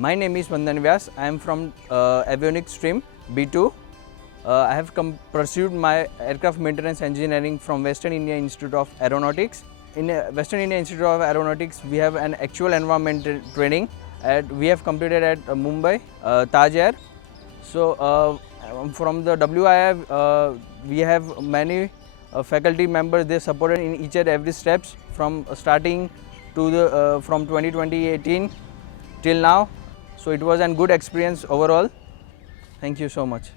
My name is Vandan Vyas. I am from Avionics stream B2. I have pursued my aircraft maintenance engineering from Western India Institute of Aeronautics. In Western India Institute of Aeronautics, we have an actual environment training. We have completed at Mumbai, Taj Air. So from the WIIA, we have many faculty members. They supported in each and every steps from starting to the from 2018 till now. So it was a good experience overall. Thank you so much.